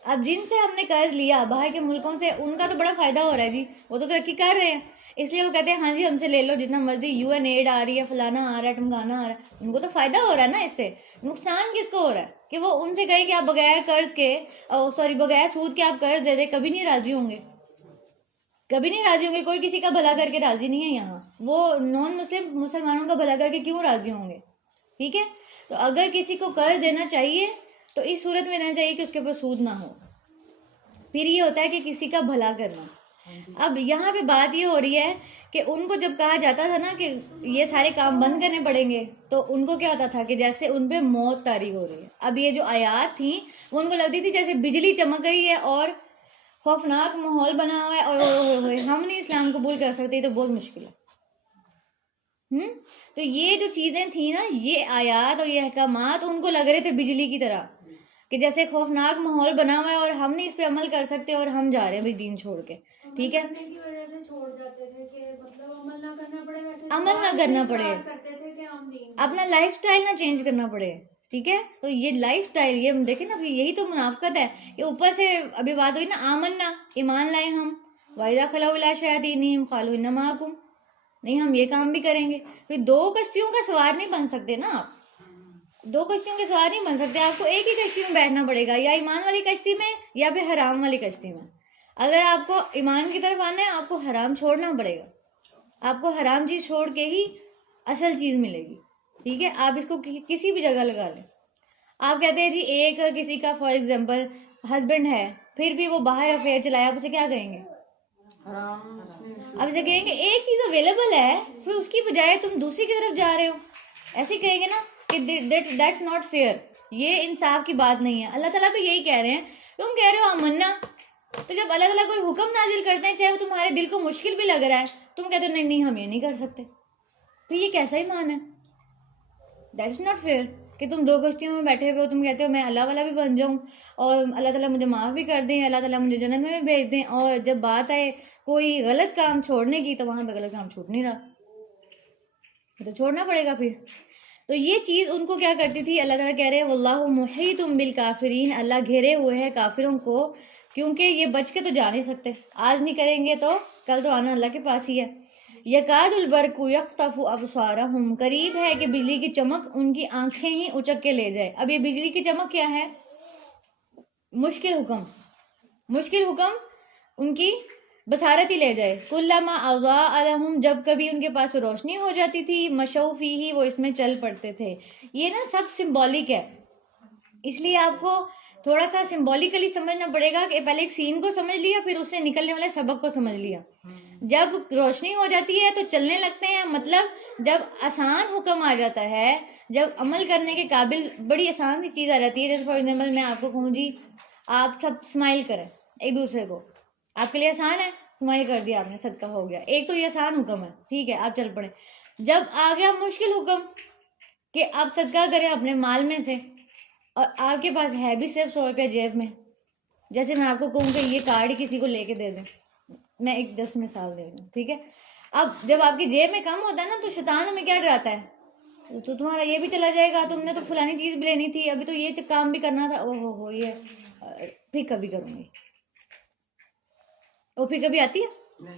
اب جن سے ہم نے قرض لیا باہر کے ملکوں سے, ان کا تو بڑا فائدہ ہو رہا ہے جی, وہ تو ترقی کر رہے ہیں, اس لیے وہ کہتے ہیں ہاں جی ہم سے لے لو جتنا مرضی, یو این ایڈ آ رہی ہے, فلانا آ رہا ہے, ٹمکانا آ رہا ہے. ان کو تو فائدہ ہو رہا ہے نا اس سے. نقصان کس کو ہو رہا ہے کہ وہ ان سے کہیں کہ آپ بغیر قرض کے بغیر سود کے آپ قرض دے دیں, کبھی نہیں راضی ہوں گے, کبھی نہیں راضی ہوں گے. کوئی کسی کا بھلا کر کے راضی نہیں ہے یہاں. وہ نان مسلم مسلمانوں کا بھلا کر کے کیوں راضی ہوں گے؟ ٹھیک ہے. تو اگر کسی کو قرض دینا چاہیے تو اس صورت میں دینا چاہیے کہ اس کے اوپر سود نہ ہو. پھر یہ ہوتا ہے کہ کسی کا بھلا کرنا. اب یہاں پہ بات یہ ہو رہی ہے کہ ان کو جب کہا جاتا تھا نا کہ یہ سارے کام بند کرنے پڑیں گے تو ان کو کیا ہوتا تھا کہ جیسے ان پہ موت طاری ہو رہی ہے. اب یہ جو آیات تھیں وہ ان کو لگتی تھی جیسے بجلی چمک رہی ہے اور خوفناک ماحول بنا ہوا ہے اور ہم نہیں اسلام قبول کر سکتے. تو بہت مشکل ہے. تو یہ جو چیزیں تھیں نا، یہ آیات اور یہ احکامات ان کو لگ رہے تھے بجلی کی طرح کہ جیسے خوفناک ماحول بنا ہوا ہے اور ہم نہیں اس پہ عمل کر سکتے اور ہم جا رہے ہیں بھائی دین چھوڑ کے. ٹھیک ہے، کی وجہ سے چھوڑ جاتے تھے کہ مطلب عمل نہ کرنا پڑے، ویسے عمل نہ کرنا پڑے، کرتے تھے کہ ہم دین اپنا لائف سٹائل نہ چینج کرنا پڑے. ٹھیک ہے. تو یہ لائف سٹائل، یہ دیکھیں نا، یہی تو منافقت ہے کہ اوپر سے ابھی بات ہوئی نا آمنا، ایمان لائے ہم، وَإِذَا خَلَوْا إِلَىٰ شَيَاطِينِهِمْ قَالُوا إِنَّا مَعَكُمْ، نہیں ہم یہ کام بھی کریں گے. پھر دو کشتیوں کا سوار نہیں بن سکتے نا آپ. دو کشتیوں کے سوار نہیں بن سکتے. آپ کو ایک ہی کشتی میں بیٹھنا پڑے گا، یا ایمان والی کشتی میں یا پھر حرام والی کشتی میں. اگر آپ کو ایمان کی طرف آنا ہے آپ کو حرام چھوڑنا پڑے گا. آپ کو حرام چیز چھوڑ کے ہی اصل چیز ملے گی. ٹھیک ہے. آپ اس کو کسی بھی جگہ لگا لیں. آپ کہتے ہیں جی ایک کسی کا فار ایگزامپل ہسبینڈ ہے، پھر بھی وہ باہر افیئر چلایا، آپ اسے کیا کہیں گے؟ حرام. آپ اسے کہیں گے ایک چیز اویلیبل ہے، پھر اس کی بجائے تم دوسری کی طرف جا رہے ہو. ایسے کہیں گے نا کہ دیٹس ناٹ فیئر، یہ انصاف کی بات نہیں ہے. اللہ تعالیٰ بھی یہی کہہ رہے ہیں. تم کہہ رہے ہو آمنا، تو جب اللہ تعالیٰ کوئی حکم نازل کرتے ہیں چاہے وہ تمہارے دل کو مشکل بھی لگ رہا ہے، تم کہتے ہو نہیں نہیں ہم یہ نہیں کر سکتے. پھر یہ کیسا ایمان ہے؟ دیٹس ناٹ فیئر کہ تم دو کشتیوں میں بیٹھے ہوئے ہو، تم کہتے ہو میں اللہ والا بھی بن جاؤں اور اللہ تعالیٰ مجھے معاف بھی کر دیں، اللہ تعالیٰ مجھے جنت میں بھی بھیج دیں، اور جب بات آئے کوئی غلط کام چھوڑنے کی تو وہاں پہ غلط کام چھوٹ نہیں رہا، تو چھوڑنا پڑے گا پھر. تو یہ چیز ان کو کیا کرتی تھی. اللہ تعالیٰ کہہ رہے ہیں واللہ محیط بالکافرین، اللہ گھیرے ہوئے ہے کافروں کو، کیونکہ یہ بچ کے تو جا نہیں سکتے. آج نہیں کریں گے تو کل تو آنا اللہ کے پاس ہی ہے. یکاد البرق یخطف ابصارہم، قریب ہے کہ بجلی کی چمک ان کی آنکھیں ہی اچک کے لے جائے. اب یہ بجلی کی چمک کیا ہے؟ مشکل حکم. مشکل حکم ان کی بصارت ہی لے جائے. کلما اضاء لہم، جب کبھی ان کے پاس روشنی ہو جاتی تھی، مشوا فیہ، وہ اس میں چل پڑتے تھے. یہ نا سب سمبولک ہے، اس لیے آپ کو تھوڑا سا سمبولیکلی سمجھنا پڑے گا کہ پہلے ایک سین کو سمجھ لیا، پھر اس سے نکلنے والے سبق کو سمجھ لیا. جب روشنی ہو جاتی ہے تو چلنے لگتے ہیں، مطلب جب آسان حکم آ جاتا ہے، جب عمل کرنے کے قابل بڑی آسان سی چیز آ جاتی ہے. جیسے فار ایگزامپل میں آپ کو کہوں جی آپ سب اسمائل کریں ایک دوسرے کو، آپ کے لیے آسان ہے، اسمائل کر دیا آپ نے، صدقہ ہو گیا. ایک تو یہ آسان حکم ہے، ٹھیک ہے، آپ چل پڑے. جب آ گیا مشکل حکم کہ آپ صدقہ کریں اپنے مال میں سے، اور آپ کے پاس ہے بھی صرف 100 روپے جیب میں، جیسے میں آپ کو کہوں کہ یہ کارڈ ہی کسی کو لے کے دے دیں، میں ایک 10 مثال دے دوں، ٹھیک ہے. اب جب آپ کی جیب میں کم ہوتا ہے نا تو شیطان ہمیں کیا ڈراتا ہے، تو تمہارا یہ بھی چلا جائے گا، تم نے تو فلانی چیز بھی لینی تھی، ابھی تو یہ کام بھی کرنا تھا، او ہو یہ پھر کبھی کروں گی. اور پھر کبھی آتی ہے؟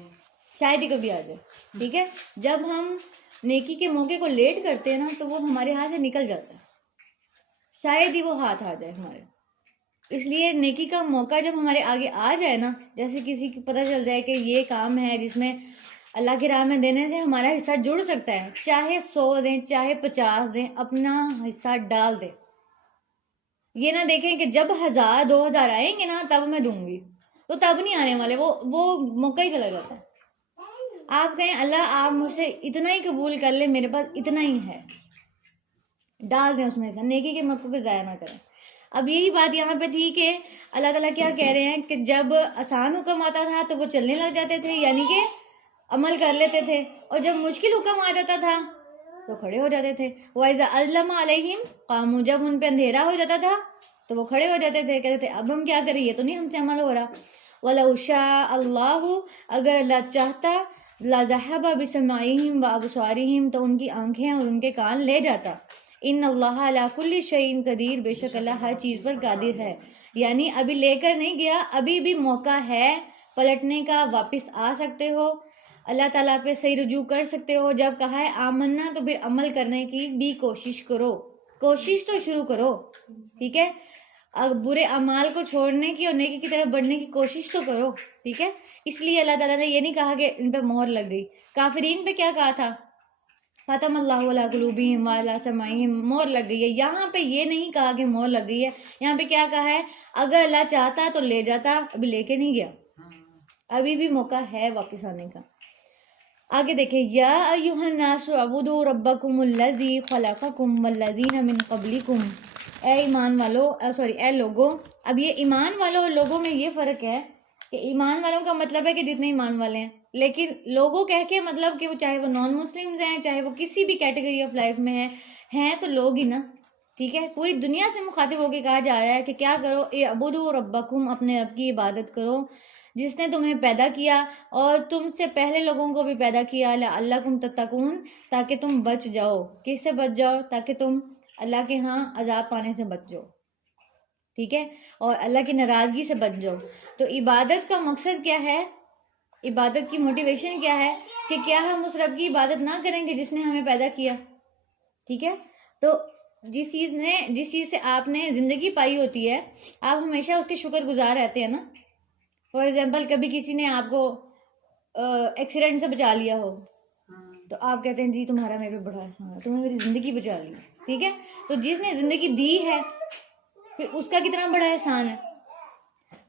شاید ہی کبھی آ جائے. ٹھیک ہے. جب ہم نیکی کے موقع کو لیٹ کرتے ہیں نا تو وہ ہمارے ہاتھ سے نکل جاتا ہے، شاید ہی وہ ہاتھ آ جائے ہمارے. اس لیے نیکی کا موقع جب ہمارے آگے آ جائے نا، جیسے کسی کو پتہ چل جائے کہ یہ کام ہے جس میں اللہ کی راہ میں دینے سے ہمارا حصہ جڑ سکتا ہے، چاہے 100 دیں چاہے 50 دیں، اپنا حصہ ڈال دیں. یہ نہ دیکھیں کہ جب 1000 2000 آئیں گے نا تب میں دوں گی، تو تب نہیں آنے والے، وہ موقع ہی چلا جاتا ہے. آپ کہیں اللہ آپ مجھ سے اتنا ہی قبول کر لیں، میرے پاس اتنا ہی ہے، ڈال دیں اس میں سے، نیکی کے موقع کو ضائع نہ کریں. اب یہی بات یہاں پہ تھی کہ اللہ تعالیٰ کیا کہہ رہے ہیں کہ جب آسان حکم آتا تھا تو وہ چلنے لگ جاتے تھے، یعنی کہ عمل کر لیتے تھے، اور جب مشکل حکم آ جاتا تھا تو کھڑے ہو جاتے تھے. وَإِذَا أَظْلَمَ عَلَيْهِمْ قَامُوا، جب ان پہ اندھیرا ہو جاتا تھا تو وہ کھڑے ہو جاتے تھے، کہتے تھے اب ہم کیا کریں، یہ تو نہیں ہم سے عمل ہو رہا. وَلَوْ شَاءَ اللَّهُ، اگر اللہ چاہتا، لَذَهَبَ بِسَمْعِهِمْ وَأَبْصَارِهِمْ، تو ان کی آنکھیں اور ان کے کان لے جاتا. ان اللہ علی کل شیء قدیر، بے شک اللہ ہر چیز پر قادر ہے. یعنی ابھی لے کر نہیں گیا، ابھی بھی موقع ہے پلٹنے کا، واپس آ سکتے ہو، اللہ تعالیٰ پہ صحیح رجوع کر سکتے ہو. جب کہا ہے آمنا تو پھر عمل کرنے کی بھی کوشش کرو، کوشش تو شروع کرو. ٹھیک ہے. برے اعمال کو چھوڑنے کی اور نیکی کی طرف بڑھنے کی کوشش تو کرو. ٹھیک ہے, اس لیے اللہ تعالیٰ نے یہ نہیں کہا کہ ان پہ مہر لگ گئی. کافرین پہ کیا کہا تھا؟ ختم اللہ علی قلوبہم وعلی سمعہم, مہر لگ گئی ہے. یہاں پہ یہ نہیں کہا کہ مہر لگ گئی ہے, یہاں پہ کیا کہا ہے؟ اگر اللہ چاہتا تو لے جاتا, ابھی لے کے نہیں گیا, ابھی بھی موقع ہے واپس آنے کا. آگے دیکھیں, یا ایھا الناس اعبدوا ربکم الذی خلقکم والذین من قبلکم. اے ایمان والو, اے لوگوں. اب یہ ایمان والوں اور لوگوں میں یہ فرق ہے کہ ایمان والوں کا مطلب ہے کہ جتنے ایمان والے ہیں, لیکن لوگوں کہہ کے مطلب کہ وہ چاہے وہ نان مسلمز ہیں, چاہے وہ کسی بھی کیٹیگری آف لائف میں ہیں تو لوگ ہی نا. ٹھیک ہے, پوری دنیا سے مخاطب ہو کے کہا جا رہا ہے کہ کیا کرو؟ اعبدوا ربکم, اپنے رب کی عبادت کرو جس نے تمہیں پیدا کیا اور تم سے پہلے لوگوں کو بھی پیدا کیا, لعلکم تتقون, تاکہ تم بچ جاؤ. کس سے بچ جاؤ؟ تاکہ تم اللہ کے ہاں عذاب پانے سے بچ جاؤ. ٹھیک ہے, اور اللہ کی ناراضگی سے بچ جاؤ. تو عبادت کا مقصد کیا ہے؟ عبادت کی موٹیویشن کیا ہے کہ کیا ہم اس رب کی عبادت نہ کریں گے جس نے ہمیں پیدا کیا؟ ٹھیک ہے, تو جس چیز سے آپ نے زندگی پائی ہوتی ہے, آپ ہمیشہ اس کے شکر گزار رہتے ہیں نا. فار ایگزامپل, کبھی کسی نے آپ کو ایکسیڈنٹ سے بچا لیا ہو تو آپ کہتے ہیں جی تمہارا میرے پہ بڑا احسان ہے, تمہیں میری زندگی بچا لی. ٹھیک ہے, تو جس نے زندگی دی ہے پھر اس کا کتنا بڑا احسان ہے.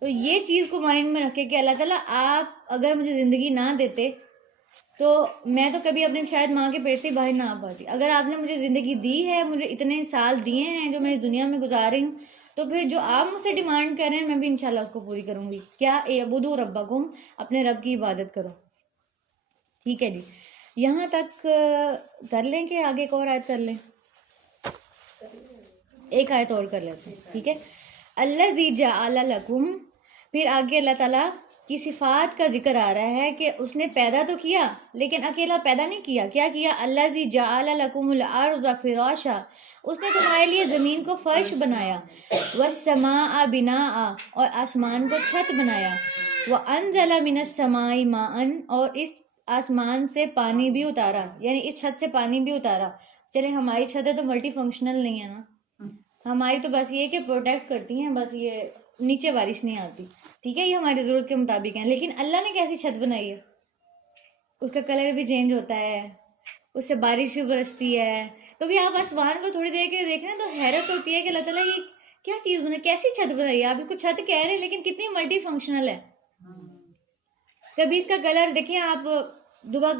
تو یہ چیز کو مائنڈ میں رکھے کہ اللہ تعالیٰ آپ اگر مجھے زندگی نہ دیتے تو میں تو کبھی اپنے شاید ماں کے پیٹ سے باہر نہ آ پاتی. اگر آپ نے مجھے زندگی دی ہے, مجھے اتنے سال دیے ہیں جو میں اس دنیا میں گزار رہی ہوں, تو پھر جو آپ مجھ سے ڈیمانڈ کر رہے ہیں میں بھی انشاءاللہ اس کو پوری کروں گی. کیا؟ اعبدوا ربکم, اپنے رب کی عبادت کرو. ٹھیک ہے جی, یہاں تک کر لیں کہ آگے ایک اور آیت کر لیں؟ ایک آیت اور کر لیتے ہیں. ٹھیک ہے, الذی جعل لکم, پھر آگے اللہ تعالیٰ کی صفات کا ذکر آ رہا ہے کہ اس نے پیدا تو کیا لیکن اکیلا پیدا نہیں کیا. کیا کیا؟ الذی جعل لکم الارض فراشا, اس نے تمہارے لیے زمین کو فرش بنایا, والسماء بناء, اور آسمان کو چھت بنایا, وانزل من السماء ماء, اور اس آسمان سے پانی بھی اتارا, یعنی اس چھت سے پانی بھی اتارا. چلے ہماری چھتیں تو ملٹی فنکشنل نہیں ہے نا, ہماری تو بس یہ کہ پروٹیکٹ کرتی ہیں, بس یہ نیچے بارش نہیں آتی. ٹھیک ہے, یہ ہماری ضرورت کے مطابق ہیں. لیکن اللہ نے کیسی چھت بنائی ہے, اس کا کلر بھی چینج ہوتا ہے, اس سے بارش بھی برستی ہے. تو بھی آپ آسمان کو تھوڑی دیر کے دیکھیں تو حیرت ہوتی ہے کہ اللہ تعالیٰ یہ کیا چیز بنائی, کیسی چھت بنائی ہے. آپ اس کو چھت کہہ رہے ہیں لیکن کتنی ملٹی فنکشنل ہے. کبھی اس کا کلر دیکھیں آپ,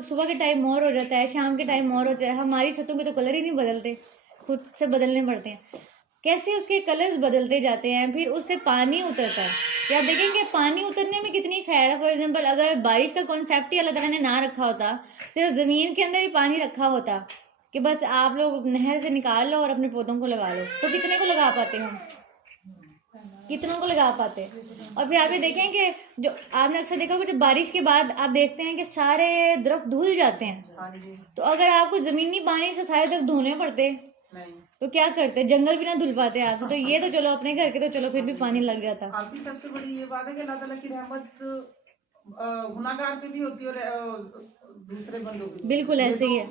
صبح کے ٹائم مور ہو جاتا ہے, شام کے ٹائم مور ہو جاتا ہے. ہماری چھتوں کے تو کلر ہی نہیں بدلتے, خود سے بدلنے پڑتے ہیں. کیسے اس کے کلرز بدلتے جاتے ہیں. پھر اس سے پانی اترتا ہے, یا آپ دیکھیں کہ پانی اترنے میں کتنی خیر ہے. فار ایگزامپل, اگر بارش کا کانسیپٹ ہی اللہ تعالیٰ نے نہ رکھا ہوتا, صرف زمین کے اندر ہی پانی رکھا ہوتا کہ بس آپ لوگ نہر سے نکال لو اور اپنے پودوں کو لگا لو, تو کتنے کو لگا پاتے ہم, کتنوں کو لگا پاتے. اور پھر آپ یہ دیکھیں کہ جو آپ نے اکثر دیکھا ہوگا جب بارش کے بعد آپ دیکھتے ہیں کہ سارے درخت دھل جاتے ہیں, تو اگر آپ کو زمینی پانی سے سارے درخت دھونے پڑتے تو کیا کرتے, جنگل بھی نہ دھل پاتے آپ. تو یہ تو چلو اپنے گھر کے تو چلو پھر بھی پانی لگ جاتا. آپ کی سب سے بڑی یہ بات ہے کہ اللہ تعالیٰ کی رحمت گناہگار پہ بھی ہوتی ہے اور دوسرے بندوں پہ. بالکل ایسے ہی ہے.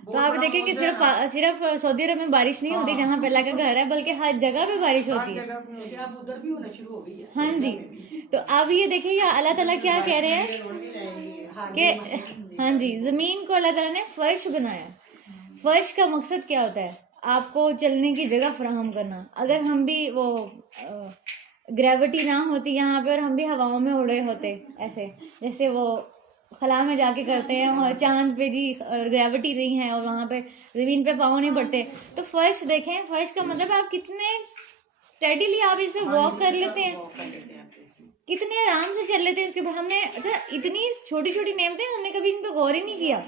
تو آپ دیکھیں کہ صرف سعودی عرب میں بارش نہیں ہوتی جہاں پہ اللہ کا گھر ہے, بلکہ ہر جگہ پہ بارش ہوتی ہے. ادھر بھی ہونا شروع ہو گئی ہے. ہاں جی, تو اب یہ دیکھیں کہ اللہ تعالیٰ کیا کہہ رہے ہیں کہ ہاں جی, زمین کو اللہ تعالیٰ نے فرش بنایا. فرش کا مقصد کیا ہوتا ہے؟ آپ کو چلنے کی جگہ فراہم کرنا. اگر ہم بھی وہ گریوٹی نہ ہوتی یہاں پہ اور ہم بھی ہواؤں میں اڑے ہوتے ایسے جیسے وہ خلا میں جا کے کرتے ہیں, اور چاند پہ جی گریوٹی نہیں ہے اور وہاں پہ زمین پہ پاؤں نہیں پڑتے. تو فرش دیکھیں, فرش کا مطلب آپ کتنے اسٹیڈیلی آپ اس پہ واک کر لیتے ہیں, کتنے آرام سے چل لیتے ہیں. اس کے بعد ہم نے اچھا اتنی چھوٹی چھوٹی نعمتیں ہم نے کبھی ان پہ غور ہی نہیں کیا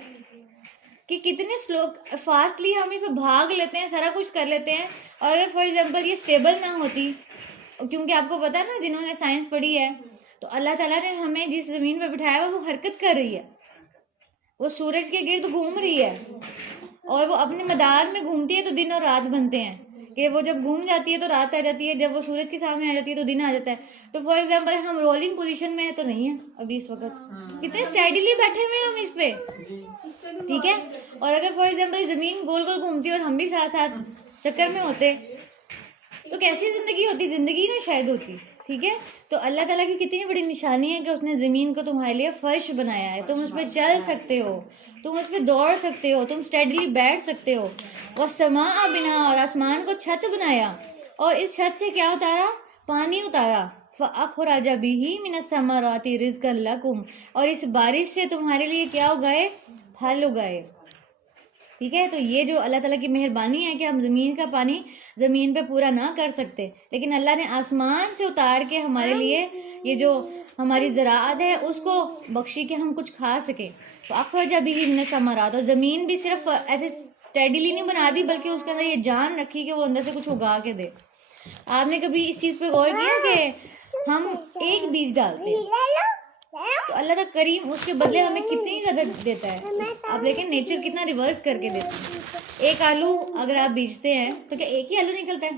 کہ کتنے سلو فاسٹلی ہم اس پہ بھاگ لیتے ہیں, سارا کچھ کر لیتے ہیں. اور اگر فار ایگزامپل یہ اسٹیبل نہ ہوتی, کیونکہ آپ کو پتا ہے نا جنہوں نے سائنس پڑھی ہے, تو اللہ تعالیٰ نے ہمیں جس زمین پہ بٹھایا وہ حرکت کر رہی ہے, وہ سورج کے گرد گھوم رہی ہے, اور وہ اپنے مدار میں گھومتی ہے تو دن اور رات بنتے ہیں. کہ وہ جب گھوم جاتی ہے تو رات آ جاتی ہے, جب وہ سورج کے سامنے آ جاتی ہے تو دن آ جاتا ہے. تو فار ایگزامپل ہم رولنگ پوزیشن میں تو نہیں ہیں ابھی اس وقت, کتنے اسٹیڈیلی بیٹھے ہوئے ہم اس پہ. ٹھیک ہے, اور اگر فار ایگزامپل زمین گول گول گھومتی اور ہم بھی ساتھ ساتھ چکر میں ہوتے تو کیسی زندگی ہوتی؟ زندگی نہ شاید ہوتی. ٹھیک ہے. تو اللہ تعالیٰ کی کتنی بڑی نشانی ہے کہ اس نے زمین کو تمہارے لیے فرش بنایا ہے. تم اس پہ چل سکتے ہو, تم اس پہ دوڑ سکتے ہو, تم اسٹیڈلی بیٹھ سکتے ہو. والسماء بنا, اور آسمان کو چھت بنایا, اور اس چھت سے کیا اتارا؟ پانی اتارا. فأخرج به من الثمرات رزقا لكم, اور اس بارش سے تمہارے لیے کیا اگائے؟ پھل اگائے. ٹھیک ہے. تو یہ جو اللہ تعالیٰ کی مہربانی ہے کہ ہم زمین کا پانی زمین پہ پورا نہ کر سکتے, لیکن اللہ نے آسمان سے اتار کے ہمارے لیے یہ جو ہماری زراعت ہے اس کو بخشی کہ ہم کچھ کھا سکیں. تو اخرج به من الثمرات, اور زمین بھی صرف ایسے ٹیڈیلی نہیں بنا دی بلکہ اس کے اندر یہ جان رکھی کہ وہ اندر سے کچھ اگا کے دے. آپ نے کبھی اس چیز پہ غور کیا کہ ہم ایک بیج ڈالتے ہیں تو اللہ کا کریم اس کے بدلے ہمیں کتنی زیادہ دیتا ہے. آپ دیکھیں نیچر کتنا ریورس کر کے دیتا ہے. ایک آلو اگر آپ بیچتے ہیں تو کیا ایک ہی آلو نکلتا ہے؟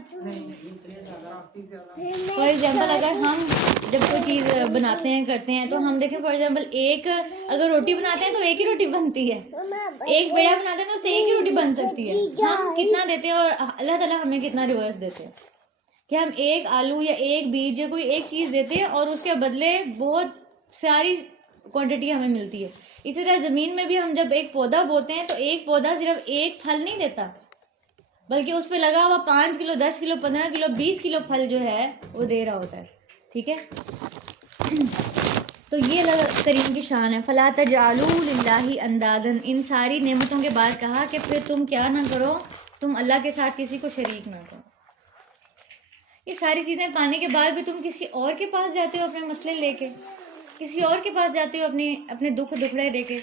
فار ایگزامپل اگر ہم جب کوئی چیز بناتے ہیں کرتے ہیں تو ہم دیکھیں فار ایگزامپل ایک اگر روٹی بناتے ہیں تو ایک ہی روٹی بنتی ہے, ایک بیڑا بناتے ہیں تو اس سے ایک ہی روٹی بن سکتی ہے. ہم کتنا دیتے ہیں اور اللہ تعالیٰ ہمیں کتنا ریورس دیتے ہیں کہ ہم ایک آلو یا ایک بیج یا کوئی ایک چیز دیتے ہیں اور اس کے بدلے بہت ساری کوانٹٹی ہمیں ملتی ہے. اسی طرح زمین میں بھی ہم جب ایک پودا بوتے ہیں تو ایک پودا صرف ایک پھل نہیں دیتا بلکہ اس پہ لگا ہوا 5 کلو 10 کلو 15 کلو 20 کلو پھل جو ہے وہ دے رہا ہوتا ہے. ٹھیک ہے. تو یہ اللہ کریم کی شان ہے. فلا تجعلوا للہ اندادا, ان ساری نعمتوں کے بعد کہا کہ پھر تم کیا نہ کرو, تم اللہ کے ساتھ کسی کو شریک نہ کرو. یہ ساری چیزیں پانے کے بعد بھی تم کسی اور کے پاس جاتے ہو اپنے مسئلے لے کے, کسی اور کے پاس جاتے ہو اپنے دکھ دکھڑے لے کے.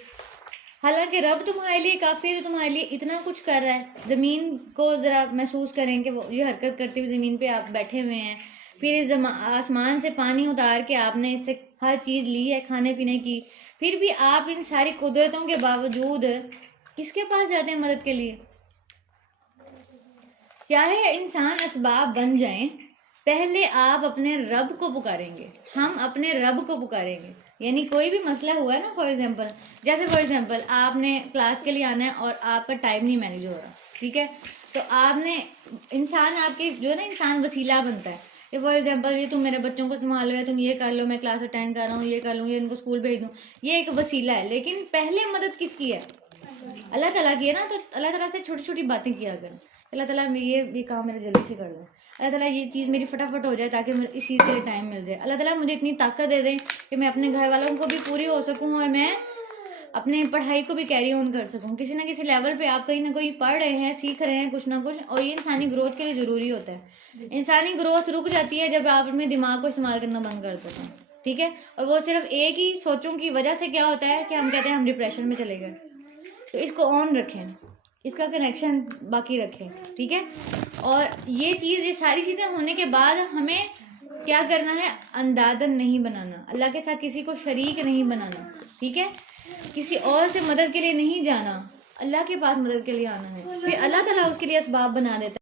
حالانکہ رب تمہارے لیے کافی ہے, جو تمہارے لیے اتنا کچھ کر رہا ہے. زمین کو ذرا محسوس کریں کہ وہ یہ حرکت کرتے ہوئے زمین پہ آپ بیٹھے ہوئے ہیں, پھر آسمان سے پانی اتار کے آپ نے اس سے ہر چیز لی ہے کھانے پینے کی, پھر بھی آپ ان ساری قدرتوں کے باوجود کس کے پاس جاتے ہیں مدد کے لیے؟ چاہے انسان اسباب بن جائیں, پہلے آپ اپنے رب کو پکاریں گے, ہم اپنے رب کو پکاریں گے. یعنی کوئی بھی مسئلہ ہوا ہے نا, فار ایگزامپل جیسے فار ایگزامپل آپ نے کلاس کے لیے آنا ہے اور آپ کا ٹائم نہیں مینیج ہو رہا, ٹھیک ہے, تو آپ نے انسان آپ کے جو ہے نا انسان وسیلہ بنتا ہے کہ فار ایگزامپل یہ تم میرے بچوں کو سنبھالو, یا تم یہ کر لو, میں کلاس اٹینڈ کر رہا ہوں, یہ کر لوں, یہ ان کو اسکول بھیج دوں, یہ ایک وسیلہ ہے. لیکن پہلے مدد کس کی ہے؟ اللہ تعالیٰ کی ہے نا. تو اللہ تعالیٰ سے چھوٹی چھوٹی باتیں کیا کریں, اللہ تعالیٰ یہ کام میرا جلدی سے کر دیں, اللہ تعالیٰ یہ چیز میری فٹافٹ ہو جائے تاکہ اس چیز کے لیے ٹائم مل جائے, اللہ تعالیٰ مجھے اتنی طاقت دے دیں کہ میں اپنے گھر والوں کو بھی پوری ہو سکوں اور میں اپنے پڑھائی کو بھی کیری آن کر سکوں. کسی نہ کسی لیول پہ آپ کہیں نہ کہیں پڑھ رہے ہیں, سیکھ رہے ہیں کچھ نہ کچھ, اور یہ انسانی گروتھ کے لیے ضروری ہوتا ہے. انسانی گروتھ رک جاتی ہے جب آپ اپنے دماغ کو استعمال کرنا بند کر دیتے ہیں. ٹھیک ہے. اور وہ صرف ایک ہی سوچوں کی وجہ سے کیا ہوتا ہے کہ ہم کہتے ہیں ہم ڈپریشن میں چلے گئے. تو اس کو آن رکھیں, اس کا کنیکشن باقی رکھیں. ٹھیک ہے. اور یہ ساری چیزیں ہونے کے بعد ہمیں کیا کرنا ہے؟ اندادن نہیں بنانا, اللہ کے ساتھ کسی کو شریک نہیں بنانا. ٹھیک ہے. کسی اور سے مدد کے لیے نہیں جانا, اللہ کے پاس مدد کے لیے آنا ہے. پھر اللہ تعالیٰ اس کے لیے اسباب بنا دیتا ہے.